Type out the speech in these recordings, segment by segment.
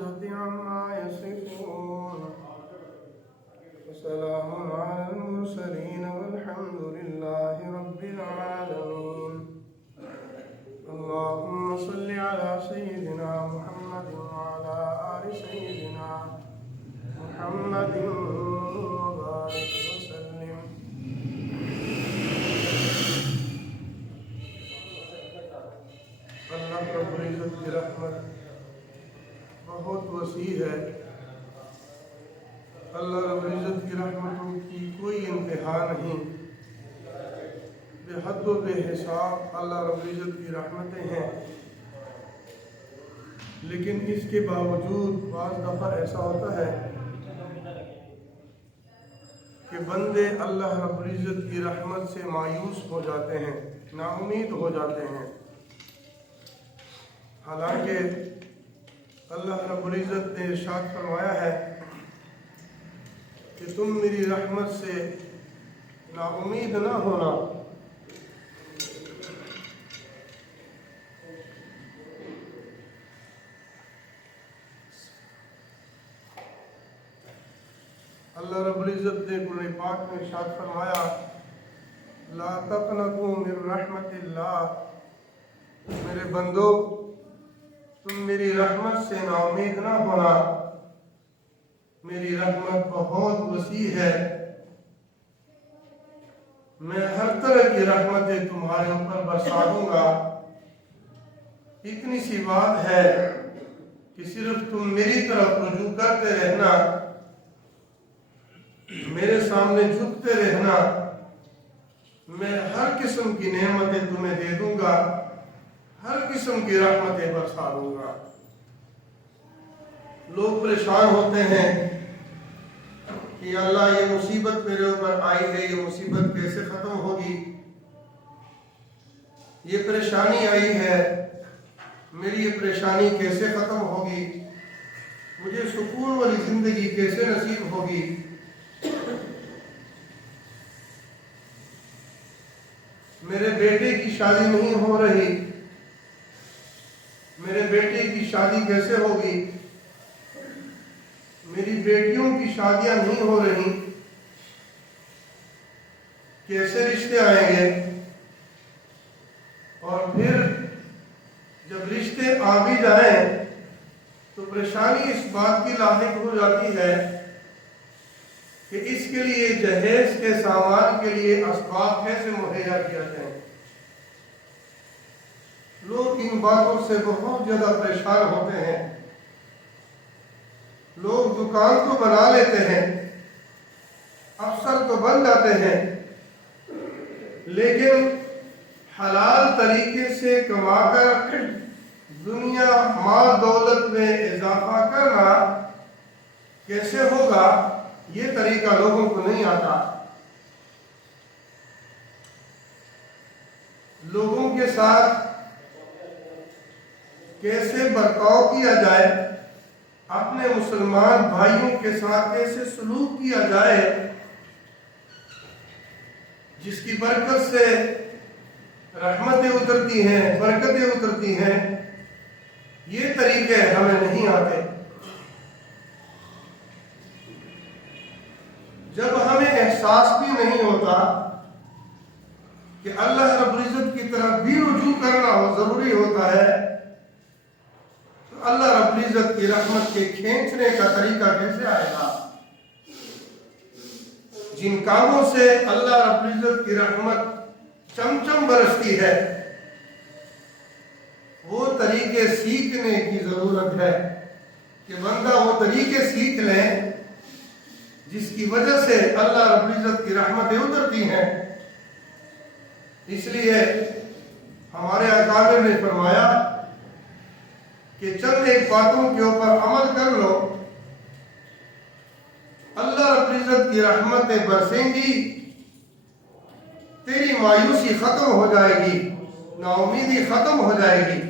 العزة عما يصفون وسلام على المرسلين والحمد لله رب العالمين. اللهم صل على سيدنا محمد وعلى آل سيدنا محمد وبارك وسلم. اللہ رب العزت کی رحمت بہت وسیع ہے. اللہ رب العزت کی رحمتوں کی کوئی انتہا نہیں. بے حد و بے حساب اللہ رب العزت کی رحمتیں ہیں، لیکن اس کے باوجود بعض دفعہ ایسا ہوتا ہے کہ بندے اللہ رب العزت کی رحمت سے مایوس ہو جاتے ہیں، نا امید ہو جاتے ہیں. حالانکہ اللہ رب العزت نے ارشاد فرمایا ہے کہ تم میری رحمت سے نا امید نہ ہونا. اللہ رب العزت نے قرآن پاک میں ارشاد فرمایا لا تقنطوا من رحمت اللہ. میرے بندو تم میری رحمت سے نا امید نہ ہونا. میری رحمت بہت وسیع ہے. میں ہر طرح کی رحمتیں تمہارے اوپر برسا دوں گا. اتنی سی بات ہے کہ صرف تم میری طرف رجوع کرتے رہنا، میرے سامنے جھکتے رہنا. میں ہر قسم کی نعمتیں تمہیں دے دوں گا، ہر قسم کی رحمتیں برسا دوں گا. لوگ پریشان ہوتے ہیں کہ اللہ یہ مصیبت میرے اوپر آئی ہے، یہ مصیبت کیسے ختم ہوگی؟ یہ پریشانی آئی ہے، میری یہ پریشانی کیسے ختم ہوگی؟ مجھے سکون والی زندگی کیسے نصیب ہوگی؟ میرے بیٹے کی شادی نہیں ہو رہی، میرے بیٹے کی شادی کیسے ہوگی؟ میری بیٹیوں کی شادیاں نہیں ہو رہی، کیسے رشتے آئیں گے؟ اور پھر جب رشتے آ بھی جائیں تو پریشانی اس بات کی لاحق ہو جاتی ہے کہ اس کے لیے جہیز کے سامان کے لیے اسباب کیسے مہیا کیا جائیں. لوگ ان باتوں سے بہت زیادہ پریشان ہوتے ہیں. لوگ دکان تو بنا لیتے ہیں، افسر تو بن جاتے ہیں، لیکن حلال طریقے سے کما کر دنیا مال دولت میں اضافہ کرنا کیسے ہوگا، یہ طریقہ لوگوں کو نہیں آتا. لوگوں کے ساتھ کیسے برتاؤ کیا جائے، اپنے مسلمان بھائیوں کے ساتھ کیسے سلوک کیا جائے جس کی برکت سے رحمتیں اترتی ہیں، برکتیں اترتی ہیں، یہ طریقے ہمیں نہیں آتے. جب ہمیں احساس بھی نہیں ہوتا کہ اللہ رب العزت کی طرف بھی رجوع کرنا ضروری ہوتا ہے، تو اللہ رب العزت کی رحمت کے کھینچنے کا طریقہ کیسے آئے گا؟ جن کاموں سے اللہ رب العزت کی رحمت چمچم برستی ہے، وہ طریقے سیکھنے کی ضرورت ہے کہ بندہ وہ طریقے سیکھ لیں جس کی وجہ سے اللہ رب العزت کی رحمتیں اترتی ہیں. اس لیے ہمارے اکابر نے فرمایا کہ چند ایک باتوں کے اوپر عمل کر لو، اللہ رب العزت کی رحمتیں برسیں گی، تیری مایوسی ختم ہو جائے گی، نا امیدی ختم ہو جائے گی.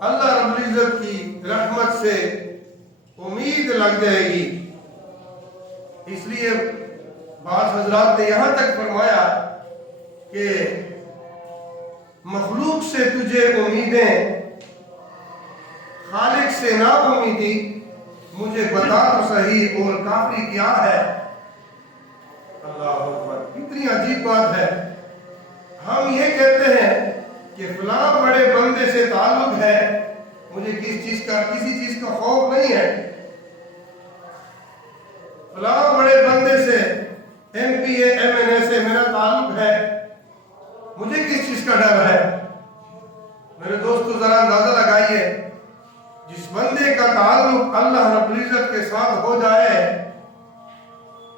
اللہ رب العزت کی رحمت سے امید لگ جائے گی. اس لیے بعض حضرات نے یہاں تک فرمایا کہ مخلوق سے تجھے امیدیں خالق سے ناامیدی مجھے بتا تو صحیح اور کافری کیا ہے۔ اللہ اکبر، کتنی عجیب بات ہے۔ ہم یہ کہتے ہیں کہ فلاں بڑے بندے سے تعلق ہے، مجھے کسی چیز کا خوف نہیں ہے۔ فلاں بڑے بندے سے، M P A M N A سے میرا تعلق ہے، مجھے کس چیز کا ڈر ہے؟ میرے دوستو ذرا اندازہ لگائیے، جس بندے کا تعلق اللہ رب العزت کے ساتھ ہو جائے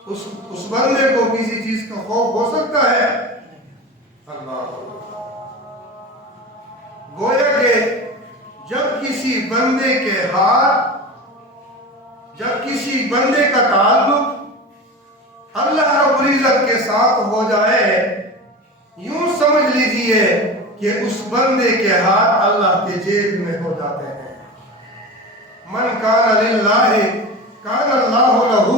اس بندے کو کسی چیز کا خوف ہو سکتا ہے؟ اللہ، گویا کہ جب کسی بندے کے ہاتھ، جب کسی بندے کا تعلق اللہ رب العزت کے ساتھ ہو جائے، یوں سمجھ لیجئے کہ اس بندے کے ہاتھ اللہ کے جیب میں ہو جاتے ہیں۔ من کان للہ کان اللہ لہ،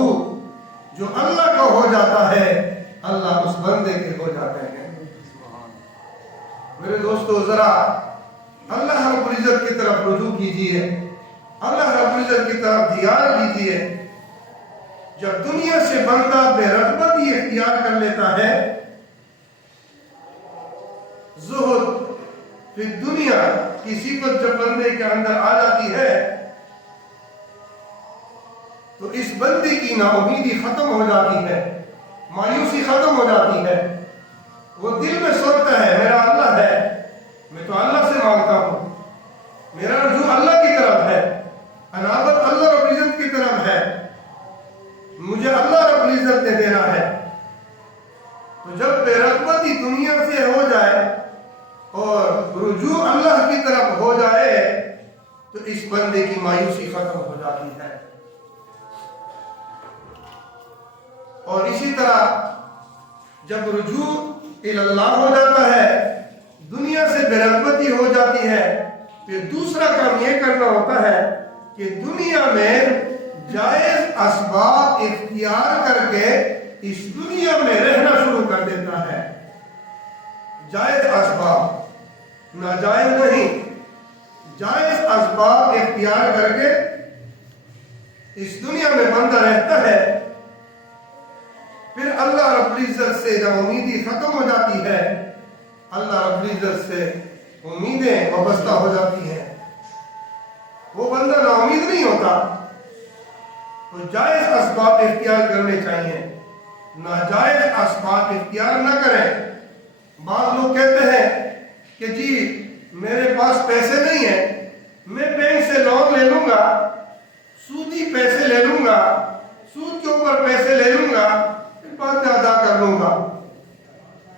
جو اللہ کا ہو جاتا ہے اللہ اس بندے کے ہو جاتے ہیں۔ میرے دوستو ذرا اللہ رب العزت کی طرف رجوع کیجئے، اللہ رب العزت کی طرف دیار کیجئے۔ جب دنیا سے بندہ بے رغبتی اختیار کر لیتا ہے، زہد فی دنیا کی صفت جب بندے کے اندر آ جاتی ہے تو اس بندے کی ناامیدی ختم ہو جاتی ہے، مایوسی ختم ہو جاتی ہے۔ وہ دل میں سوچتا ہے میرا اللہ ہے، میں تو اللہ سے مانگتا ہوں، میرا رجوع اللہ کی طرف ہے، انابت اللہ رب العزت کی طرف ہے، مجھے اللہ رب العزت نے دینا ہے۔ تو جب بے رغبتی دنیا سے ہو جائے اور رجوع اللہ کی طرف ہو جائے تو اس بندے کی مایوسی ختم ہو جاتی ہے۔ اور اسی طرح جب رجوع اللہ ہو جاتا ہے، دنیا سے بے رغبتی ہو جاتی ہے، پھر دوسرا کام یہ کرنا ہوتا ہے کہ دنیا میں جائز اسباب اختیار کر کے اس دنیا میں رہنا شروع کر دیتا ہے۔ جائز اسباب، ناجائز نہیں، جائز اسباب اختیار کر کے اس دنیا میں بندہ رہتا ہے۔ پھر اللہ رب العزت سے جب امیدی ختم ہو جاتی ہے، اللہ رب العزت سے امیدیں وابستہ ہو جاتی ہیں، وہ بندہ نا امید نہیں ہوتا۔ تو جائز اسباب اختیار کرنے چاہیے، ناجائز اسباب اختیار نہ کریں۔ بعض لوگ کہتے ہیں کہ جی میرے پاس پیسے نہیں ہیں، میں بینک سے لون لے لوں گا، سودی پیسے لے لوں گا، سود کے اوپر پیسے لے لوں گا، پھر بعد میں ادا کر لوں گا۔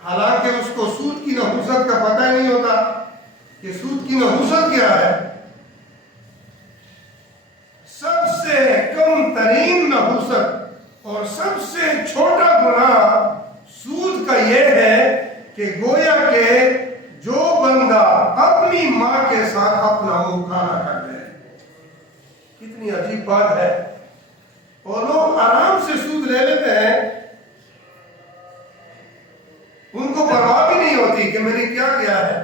حالانکہ اس کو سود کی نحوست کا پتہ ہی نہیں ہوتا کہ سود کی نحوست کیا ہے۔ سب سے کم ترین نحوست اور سب سے چھوٹا گناہ سود کا یہ ہے کہ گویا کہ جو بندہ اپنی ماں کے ساتھ اپنا منہ کھانا کر دے۔ کتنی عجیب بات ہے۔ اور لوگ آرام سے سود لے لیتے ہیں، ان کو پرواہ بھی نہیں ہوتی کہ میں نے کیا کیا ہے۔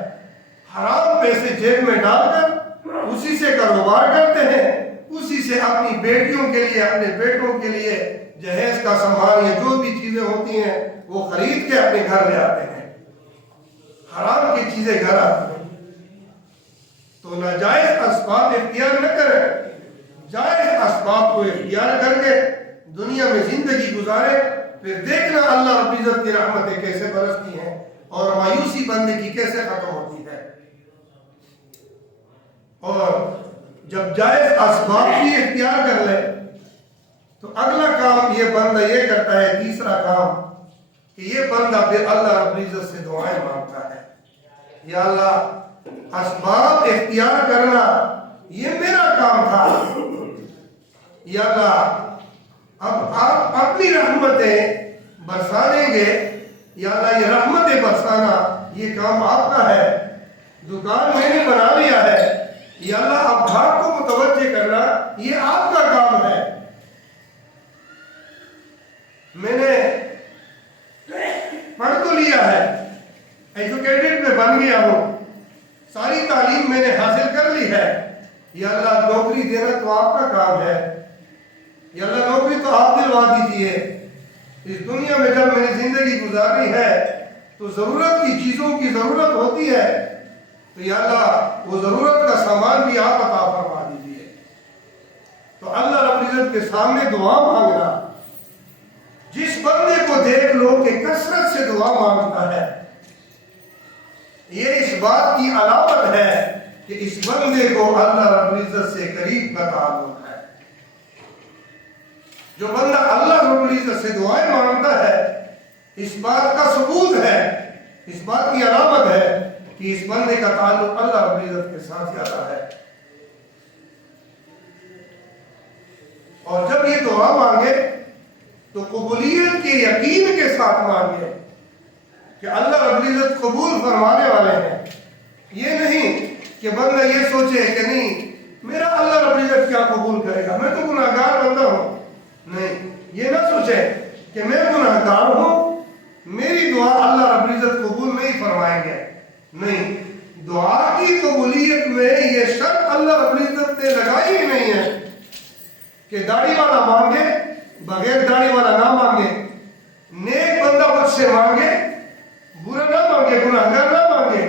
حرام پیسے جیب میں ڈال کر اسی سے کاروبار کرتے ہیں، اسی سے اپنی بیٹیوں کے لیے، اپنے بیٹوں کے لیے جہیز کا سامان یا جو بھی چیزیں ہوتی ہیں وہ خرید کے اپنے گھر لے آتے ہیں۔ حرام کی چیزیں گھر آتی ہیں۔ تو ناجائز اسباب اختیار نہ کریں، جائز اسباب کو اختیار کر کے دنیا میں زندگی گزارے، پھر دیکھنا اللہ رب العزت کی رحمتیں کیسے برستی ہیں اور مایوسی بندے کی کیسے ختم ہوتی ہے۔ اور جب جائز اسباب بھی اختیار کر لے تو اگلا کام یہ بندہ یہ کرتا ہے، تیسرا کام کہ یہ بندہ پھر اللہ رب العزت سے دعائیں مانگتا ہے، یا اللہ اسباب اختیار کرنا یہ میرا کام تھا، یا اللہ اب آپ اپنی رحمتیں برسا دیں گے، یا اللہ یہ رحمتیں برسانا یہ کام آپ کا ہے، دکان میں نے بنا لیا ہے، یا اللہ اب گھر کو متوجہ کرنا یہ آپ کا کام ہے۔ میں نے پڑھ تو لیا ہے، ایجوکیٹڈ میں بن گیا ہوں، ساری تعلیم میں نے حاصل کر لی ہے، یا اللہ نوکری دینا تو آپ کا کام ہے، یا اللہ نوکری تو آپ دلوا دیجیے۔ اس دنیا میں جب میری زندگی گزارنی ہے تو ضرورت کی چیزوں کی ضرورت ہوتی ہے، تو یا اللہ وہ ضرورت کا سامان بھی آپ عطا فرما دیجیے۔ تو اللہ رب العزت کے سامنے دعا مانگنا، جس بندے کو دیکھ لو کہ کثرت سے دعا مانگتا ہے، یہ اس بات کی علامت ہے کہ اس بندے کو اللہ رب العزت سے قریب کا تعلق ہے۔ جو بندہ اللہ رب العزت سے دعائیں مانگتا ہے، اس بات کا ثبوت ہے، اس بات کی علامت ہے کہ اس بندے کا تعلق اللہ رب العزت کے ساتھ زیادہ ہے۔ اور جب یہ دعا مانگے تو قبولیت کے یقین کے ساتھ مانگے کہ اللہ رب العزت قبول فرمانے والے ہیں۔ یہ نہیں کہ بندہ یہ سوچے کہ نہیں میرا اللہ رب العزت کیا قبول کرے گا، میں تو گناہگار بندہ ہوں۔ نہیں، یہ نہ سوچے کہ میں گناہگار ہوں، میری دعا اللہ رب العزت قبول نہیں فرمائیں گے۔ نہیں، دعا کی قبولیت میں یہ شرط اللہ رب العزت نے لگائی ہی نہیں ہے کہ داڑھی والا مانگے بغیر داڑھی والا نہ مانگے، نیک بندہ مجھ سے مانگے برا نہ مانگے، گناہگار نہ مانگے،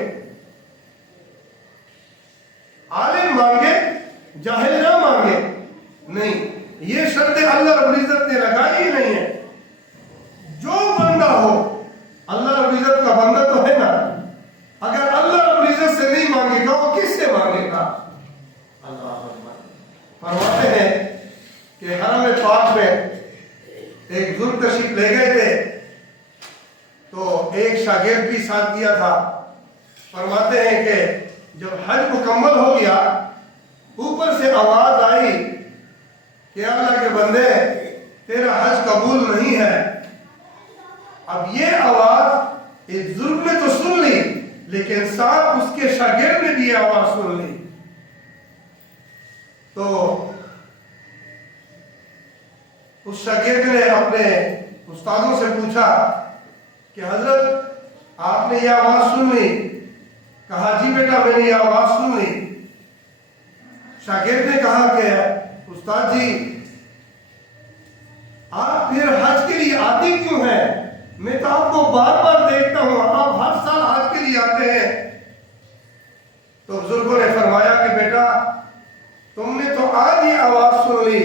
عالم مانگے جاہل نہ مانگے۔ نہیں، یہ شرط اللہ رب العزت نے لگائی ہی نہیں ہے۔ جو بندہ ہو، اللہ رب العزت کا بندہ تو ہے نا، اگر اللہ رب العزت سے نہیں مانگے گا وہ کس سے مانگے گا؟ اللہ فرماتے ہیں کہ حرم پاک میں ایک بزرگ تشریف لے گئے تھے تو ایک شاگرد بھی ساتھ دیا تھا۔ فرماتے ہیں کہ جب حج مکمل ہو گیا، اوپر سے آواز آئی کہ اللہ کے بندے تیرا حج قبول نہیں ہے۔ اب یہ آواز ایک بزرگ نے تو سن لی، لیکن ساتھ اس کے شاگرد نے بھی یہ آواز سن لی۔ تو اس شاگرد نے اپنے استادوں سے پوچھا کہ حضرت آپ نے یہ آواز سن لی؟ کہا جی بیٹا میں نے یہ آواز سن لی۔ شاگرد نے کہا کہ استاد جی آپ پھر حج کے لیے آتے کیوں ہیں؟ میں تو آپ کو بار بار دیکھتا ہوں، آپ ہر سال حج کے لیے آتے ہیں۔ تو بزرگوں نے فرمایا کہ بیٹا تم نے تو آج یہ آواز سن لی،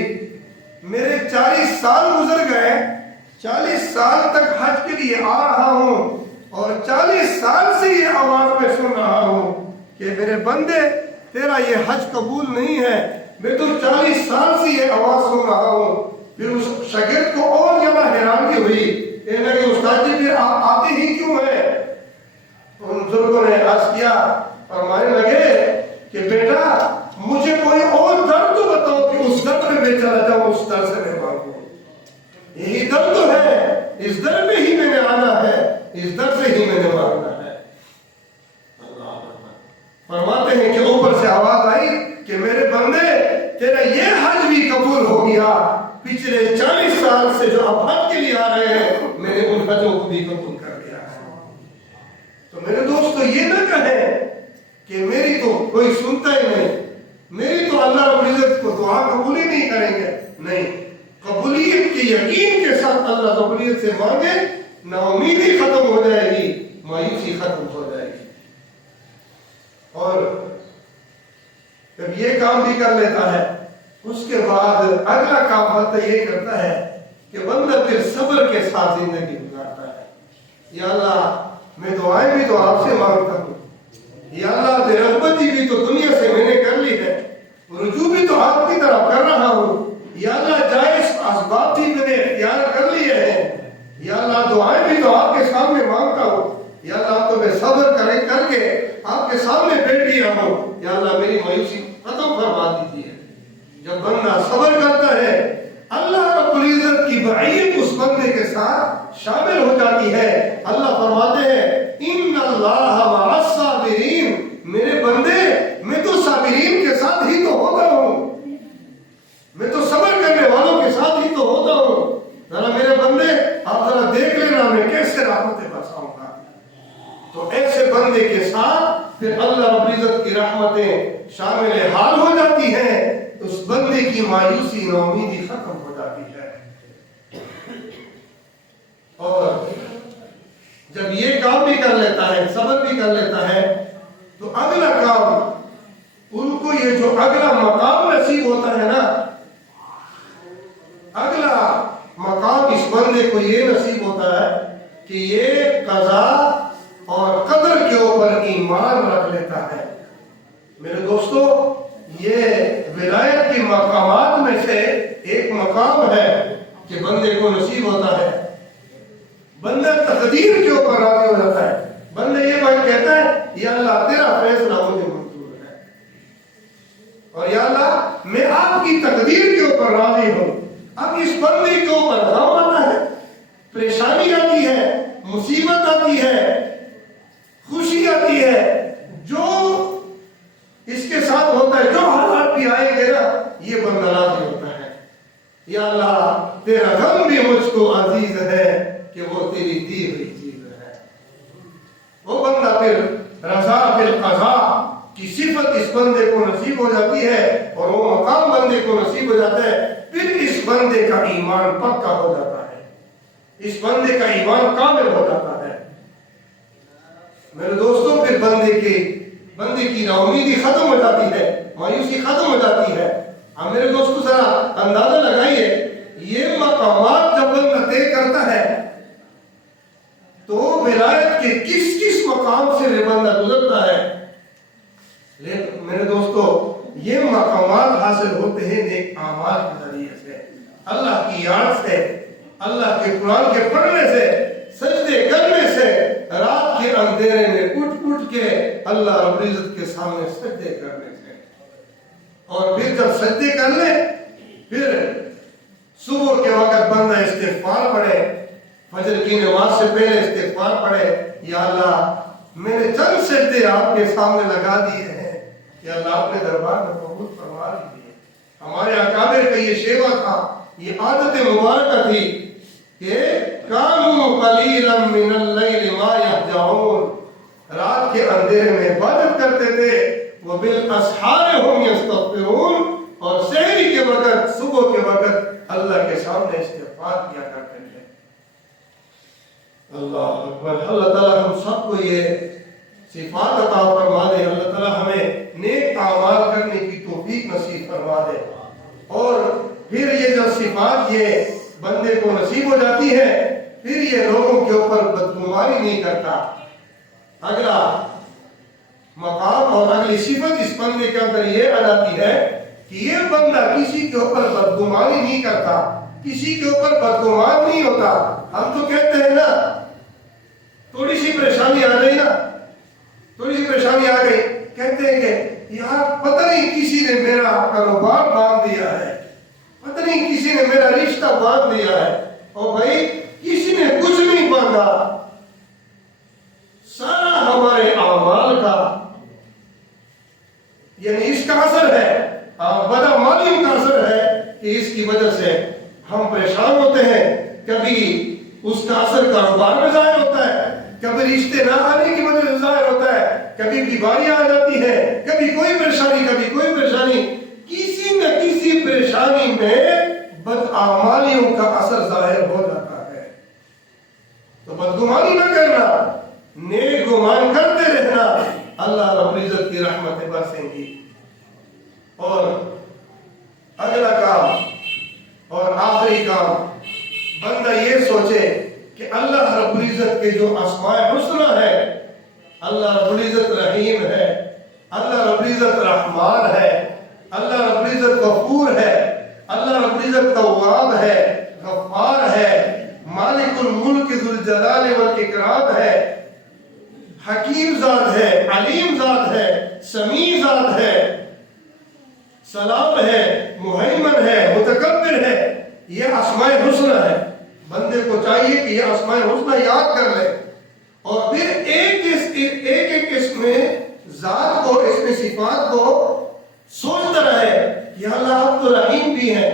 میرے 40 سال گزر گئے، 40 سال تک حج کے لیے آ رہا ہوں اور 40 سال سے یہ آواز میں سن رہا ہوں کہ میرے بندے تیرا یہ حج قبول نہیں ہے۔ میں تو 40 سال سے یہ آواز سن رہا ہوں۔ پھر اس شاگرد کو اور زیادہ حیرانی ہوئی، کہنے لگے استاد جی پھر آپ آتے ہی کیوں ہیں؟ تو ان بزرگوں نے عرض کیا، فرمانے لگے کہ بیٹا مجھے کوئی اور در تو بتاؤ کہ اس در میں میں چلا جاؤں، اس در سے میں مانگوں۔ یہی در تو ہے، اس در میں ہی میں نے آنا ہے، اس در سے ہی میں نے مانگنا ہے۔ فرماتے ہیں کہ اوپر سے آواز آئی کہ میرے بندے تیرا یہ حج بھی قبول ہو گیا، پچھلے 40 سال سے جو اب حج کے لیے آ رہے ہیں میں نے ان حجوں کو بھی قبول کر دیا ہے۔ تو میرے دوستو یہ نہ کہیں کہ میری تو کوئی سنتا ہی نہیں، میری تو اللہ رب العزت کو دعا قبول ہی نہیں کریں گے۔ نہیں، قبولیت کے یقین کے ساتھ اللہ رب العزت سے مانگے، نا امیدی ختم ہو جائے گی، مایوسی ختم ہو جائے گی۔ اور جب یہ کام بھی کر لیتا ہے، اس کے بعد اگلا کام بندہ یہ کرتا ہے کہ بندہ پھر صبر کے ساتھ زندگی گزارتا ہے۔ یا اللہ میں دعائیں بھی تو آپ سے مانگتا ہوں، یا اللہ بے رغبتی بھی تو دنیا سے میں نے کر لی ہے، رجوع بھی تو آپ کی طرف کر رہا ہوں، یا اللہ جائز اسباب بھی میں نے اختیار کر لیے ہیں، یا اللہ دعائیں بھی تو آپ کے سامنے مانگتا ہوں، یا اللہ تو میں صبر کر کے آپ کے سامنے بیٹھ بھی رہا ہوں، یا اللہ میری مایوسی ختم فرما دیجیے۔ جب بندہ صبر کرتا ہے، اللہ رب العزت کی معیت اس بندے کے ساتھ شامل ہو جاتی ہے۔ اللہ فرماتے ہیں ان اللہ مع الصابرین، میرے بندے میں تو صابرین کے ساتھ ہی تو ہوتا ہوں۔ کی مایوسی نومیدی ختم ہو جاتی ہے. اور جب یہ کام بھی کر لیتا ہے، صبر بھی کر لیتا ہے، تو اگلا کام ان کو یہ جو اگلا مقام نصیب ہوتا ہے نا، اگلا مقام اس بندے کو یہ نصیب ہوتا ہے کہ یہ قضا اور قدر کے اوپر ایمان رکھ لیتا ہے. میرے دوستو، یہ ولایت کے مقامات میں سے ایک مقام ہے کہ بندے کو نصیب ہوتا ہے. بندہ تقدیر کے اوپر راضی ہو جاتا ہے. بندہ یہ بات کہتا ہے، یا اللہ تیرا فیصلہ مجھے منظور ہے، اور یا اللہ میں آپ کی تقدیر کے اوپر راضی ہوں. اب اس بندے کے اوپر غم آتا ہے، پریشانی آتی ہے، مصیبت آتی ہے، خوشی آتی ہے، جو اس کے ساتھ ہوتا ہے، جو حالات بھی آئے گے نا، یہ بندہ راضی ہوتا ہے. یا اللہ تیرا غم بھی مجھ کو عزیز ہے کہ وہ تیری دی ہوئی چیز ہے. وہ بندہ پھر رضا بالقضاء کی صفت اس بندے کو نصیب ہو جاتی ہے، اور وہ مقام بندے کو نصیب ہو جاتا ہے. پھر اس بندے کا ایمان پکا ہو جاتا ہے، اس بندے کا ایمان کامل ہو جاتا ہے. میرے دوستوں، پھر بندے کی ناامیدی ختم ہو جاتی ہے، مایوسی ختم ہو جاتی ہے. اب میرے دوستو ذرا اندازہ لگائیے، یہ مقامات جب بندہ طے کرتا ہے تو ولایت کے کس کس مقام سے وہ بندہ گزرتا ہے. لیکن میرے دوستو، یہ مقامات حاصل ہوتے ہیں نیک اعمال کے ذریعے سے، اللہ کی یاد سے، اللہ کے قرآن کے پڑھنے سے، سجدے کرنے سے، رات کے اندھیرے میں اٹھ کے اللہ رب العزت کے سامنے سجدے کرنے سے. اور پھر جب سجدے کر لے، پھر صبح کے وقت بندہ استغفار پڑھے، فجر کی نماز سے پہلے استغفار پڑھے، یا اللہ میں نے چند سجدے آپ کے سامنے لگا دیے ہیں، یا اللہ اپنے دربار میں قبول فرما لیجیے. ہمارے اکابر کا یہ شیوا تھا، یہ عادت مبارکہ تھی کہ کانوا قلیلا من اللیل ما یہجعون، رات کے اندھیرے میں عبادت کرتے تھے. وبالاسحار هم یستغفرون، اور سحری کے وقت، صبح کے وقت اللہ کے سامنے استغفار کیا کرتے تھے. اللہ اکبر. اللہ تعالیٰ ہم سب کو یہ صفات عطا فرما دے. اللہ تعالیٰ ہمیں نیک اعمال کرنے کی توفیق نصیب فرما دے. اور پھر یہ جو صفات یہ بندے کو نصیب ہو جاتی ہے، پھر یہ لوگوں کے اوپر بدگمانی نہیں کرتا. اگلا مقام اور اگلی صفت اس بندے کے اندر یہ آ جاتی ہے کہ یہ بندہ کسی کے اوپر بدگمانی نہیں کرتا، کسی کے اوپر بدگمان نہیں ہوتا. ہم تو کہتے ہیں نا، تھوڑی سی پریشانی آ گئی نا، تھوڑی سی پریشانی آ گئی، کہتے ہیں کہ یار پتہ نہیں کسی نے میرا کاروبار باندھ دیا ہے، پتہ نہیں کسی نے میرا رشتہ باندھ دیا ہے. اور بھائی کسی نے کچھ نہیں باندھا، سارا ہمارے اعمال کا، یعنی اس کا اثر ہے، بدعمالیوں کا اثر ہے کہ اس کی وجہ سے ہم پریشان ہوتے ہیں. کبھی اس کا اثر کاروبار میں ظاہر ہوتا ہے، کبھی رشتے نہ آنے کی وجہ سے ظاہر ہوتا ہے، کبھی بیماریاں آ جاتی ہیں، کبھی کوئی پریشانی، کبھی کوئی پریشانی. کسی نہ کسی پریشانی میں بدعمالیوں کا اثر ظاہر ہو جاتا ہے. تو بدگمانی نہ کرنا، نیک گمان کرتے رہنا، اللہ رب العزت کی رحمتیں برسیں گی. اور اگلا کام اور آخری کام، بندہ یہ سوچے کہ اللہ رب العزت کے جو اسماء حسنہ ہے، اللہ رب العزت رحیم ہے، اللہ رب العزت رحمان ہے، اللہ رب العزت غفور ہے، اللہ رب العزت تواب ہے، غفار ہے، مالک الملک ذو الجلال والاکرام ہے، حکیم ذات ہے، علیم ذات ہے، سمیع ذات ہے، سلام ہے، مہیمن ہے، متکبر ہے. یہ اسماء حسنہ ہے. بندے کو چاہیے کہ یہ اسماء حسنہ یاد کر لے، اور پھر ایک اس میں ذات کو، اس میں صفات کو سوچتا رہے کہ اللہ آپ تو رحیم بھی ہیں،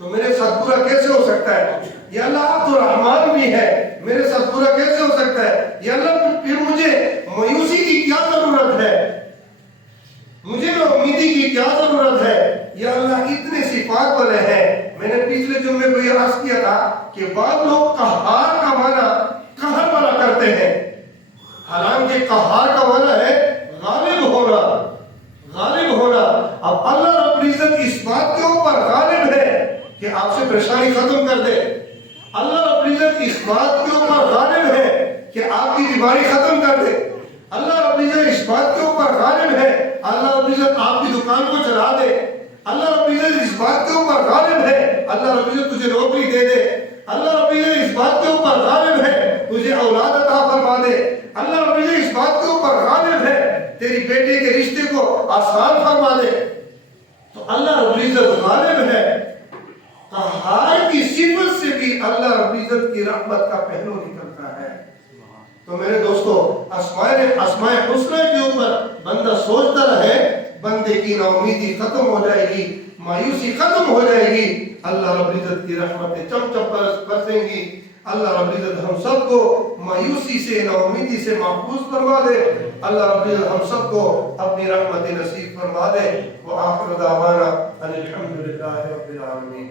تو میرے ساتھ برا کیسے ہو سکتا ہے؟ یا اللہ آپ تو رحمان بھی ہے، میرے ساتھ برا کیسے ہو سکتا ہے؟ یا اللہ پھر مجھے مایوسی کی کیا ضرورت ہے؟ مجھے امیدی کی کیا ضرورت ہے؟ یا اللہ اتنے صفات والے ہیں. میں نے پچھلے جمعے کو یہ عرض کیا تھا کہ بعض لوگ قہار کا معنی قہر والا کرتے ہیں، حالانکہ قہار کا معنی ہے غالب ہونا، غالب ہونا. اب اللہ رب العزت اس بات کے اوپر غالب ہے کہ آپ سے پریشانی ختم کر دے. اللہ رب العزت اس بات کے اوپر غالب ہے کہ آپ کی بیماری ختم کر دے. اللہ رب العزت اس بات کے اوپر غالب ہے، اللہ رب العزت آپ کی دکان کو چلا دے. اللہ رب العزت اس بات کے اوپر غالب ہے، اللہ رب العزت تجھے نوکری دے دے. اللہ رب العزت اس بات کے اوپر غالب ہے، تجھے اولاد عطا فرما دے. اللہ رب العزت اس بات کے اوپر غالب ہے، تیری بیٹے کے رشتے کو آسان فرما دے. تو اللہ رب العزت غالب ہے. قہار کی صفت سے بھی اللہ رب العزت کی رحمت کا پہلو نکلتا ہے. تو میرے دوستو، اسماء حسنہ کے اوپر بندہ سوچتا رہے، بندے کی ناامیدی ختم ہو جائے گی، مایوسی ختم ہو جائے گی. اللہ رب العزت کی رحمتیں چم چم برسیں گی. اللہ رب العزت ہم سب کو مایوسی سے، ناامیدی سے محفوظ فرما دے. اللہ رب العزت ہم سب کو اپنی رحمت نصیب فرما دے. وآخر دعوانا ان الحمد للہ رب العالمین.